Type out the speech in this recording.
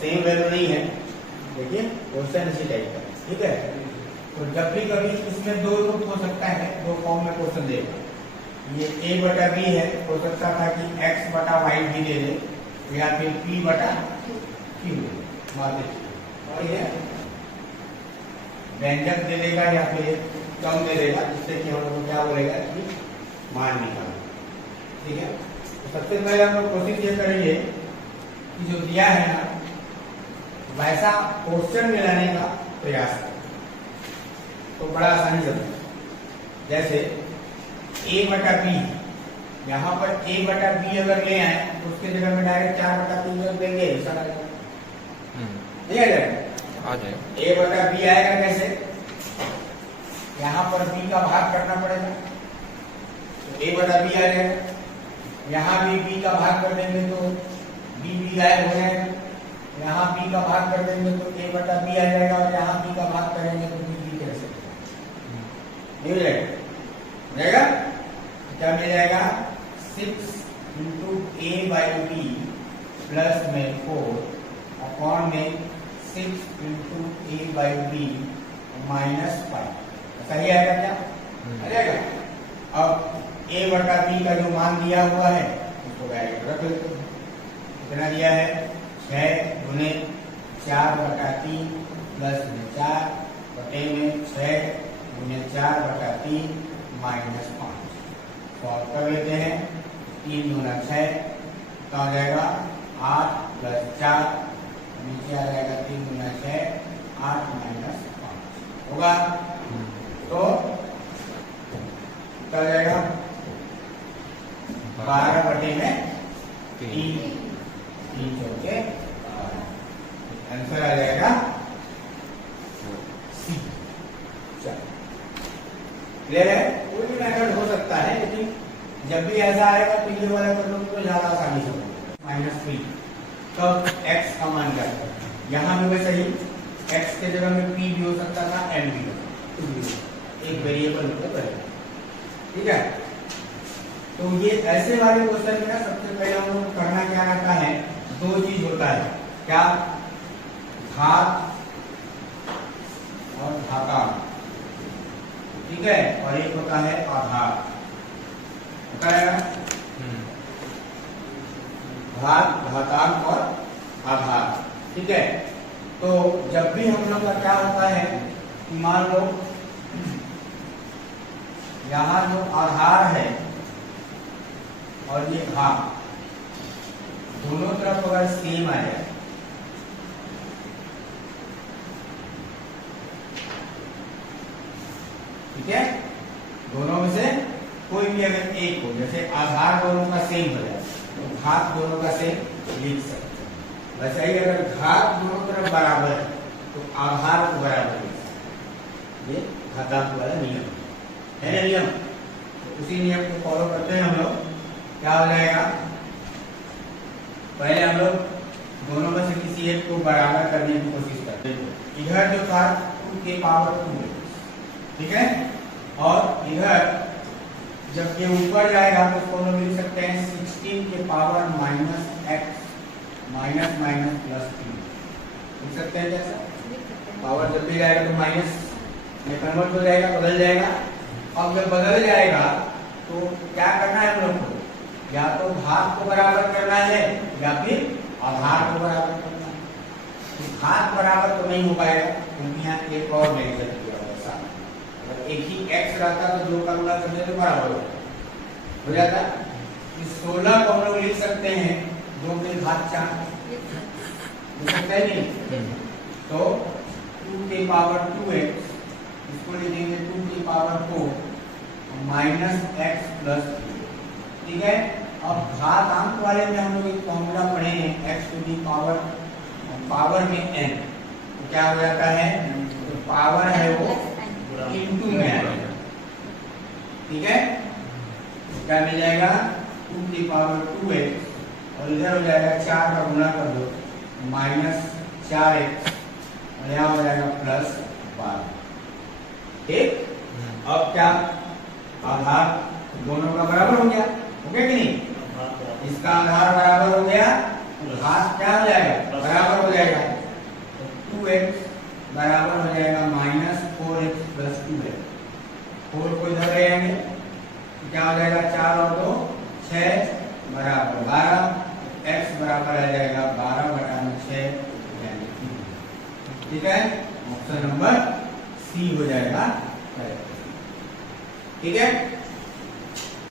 Same value नहीं है। देखिए क्वेश्चन इसी टाइप का, ठीक है। तो जब भी कभी इसमें दो रूप हो सकता है, दो फॉर्म में क्वेश्चन देगा। ये a बटा b है, हो सकता था कि x बटा y भी दे दे या फिर p बटा q मान लीजिए, और ये व्यंजक दे देगा या फिर कम दे देगा, जिससे कि हम लोग क्या बोलेगा कि मान निकालो, ठीक है। तो सबसे पहले हम लोग कोशिश ये करेंगे कि जो दिया है ना वैसा क्वेश्चन में लाने का प्रयास करें, तो बड़ा आसानी से जैसे a बटा b, यहाँ पर a बटा b अगर ले आए तो उसके जगह में डायरेक्ट 4 बटा 3 रख देंगे, ऐसा लगेगा नहीं आ जाएगा, आ जाएगा। a बटा b आएगा कैसे, यहाँ पर b का भाग करना पड़ेगा तो a बटा b आ जाएगा। यहाँ भी b का भाग कर देंगे तो b गायब हो जाएगा, यहाँ b का भाग कर देंगे तो a बटा b आ जाएगा, और यहाँ b का भाग करेंगे तो b कैसे मिल जाएगा, क्या मिल जाएगा 6 into a by b plus में 4 अपॉन में 6 into a by b minus 5, सही आएगा क्या, आ जाएगा। अब a बटा b का जो मान दिया हुआ है उसको डायरेक्ट रख लेते हैं, कितना दिया है 6 गुने 4 बटा 3 प्लस में 4 बटे में 6 गुने 4 बटा 3 माइनस 5, सॉल्व कर लेते हैं। 3 गुना 6 तो आ जाएगा 8 प्लस 4, नीचे आ जाएगा 3 गुना 6 8 माइनस 5 होगा, तो क्या जाएगा 12 बटे में 3 चौके, आंसर आ जाएगा सी। क्लियर है, कोई भी मेथड हो सकता है, लेकिन जब भी ऐसा आएगा तो ये वाला कर लो तो ज्यादा आसानी से -3। तब x का मान क्या है, यहाँ भी वैसे ही x के जगह में p भी हो सकता था, n भी हो सकता, एक वेरिएबल मतलब है, ठीक है। तो ये ऐसे वाले क्वेश्चन में ना सबसे पहले हम लोग करना क्या रहता है, दो चीज होता है, क्या घात और घातांक, ठीक है, और एक होता है आधार, होता है ना घात घातांक और आधार, ठीक है। तो जब भी हम लोग का क्या होता है कि मान लो यहाँ जो आधार है और ये घात दोनों तरफ अगर सेम आ जाए, ठीक है, दोनों में से कोई भी अगर एक हो, जैसे आधार दोनों का सेम हो जाए तो घात दोनों का सेम लिख सकते हैं। वैसे ही अगर घात दोनों तरफ बराबर है तो आधार को बराबर लिख सकते हैं। ये घातांक वाला नियम है ना, नियम। तो उसी नियम को फॉलो करते हैं हम लोग, क्या हो जाएगा, पहले हम लोग दोनों में से किसी एक को बराबर करने की कोशिश करते हैं। इधर जो था 2 के पावर 2 है, ठीक है, और इधर जब ये ऊपर जाएगा तो उसको हम लिख सकते हैं 16 के power minus x minus minus plus 3 लिख सकते हैं। जैसा पावर जब भी जाएगा तो माइनस में कन्वर्ट हो जाएगा, बदल जाएगा। अब जब बदल जाएगा तो क्या करना है हम लोग को, या तो घात को बराबर करना है या फिर आधार को बराबर करना है। तो घात बराबर तो नहीं हो पाएगा क्योंकि यहाँ एक और नेगेटिव एक ही x रहता तो 2 का गुणा करने तो बराबर हो जाता। इस 16 को हम लोग लिख सकते हैं 2 के घात 4 लिख सकते हैं नहीं, तो 2 के पावर 2x इसको लिखेंगे 2 की पावर 4 माइनस x प्लस 3, ठीक है। अब घातांक वाले में हम लोग एक फॉर्मूला पढ़े हैं x टू दी पावर में n, तो क्या हो जाता है, तो पावर है वो इंटू में आएगा, ठीक है। क्या मिल जाएगा 2 की पावर 2x और इधर हो जाएगा 4 का गुणा कर दो माइनस 4x और यहाँ हो जाएगा प्लस 12, ठीक। अब क्या आधार दोनों का बराबर हो गया कि नहीं, इसका आधार बराबर हो गया, घात क्या हो जाएगा बराबर हो जाएगा, तो 2x बराबर हो जाएगा -4x + 2x। 4 को इधर ले आएंगे तो क्या हो जाएगा, 4 और 2 6 बराबर 12, x बराबर आ जाएगा 12/6 यानी 3। ठीक है, ऑप्शन नंबर सी हो जाएगा। ठीक है।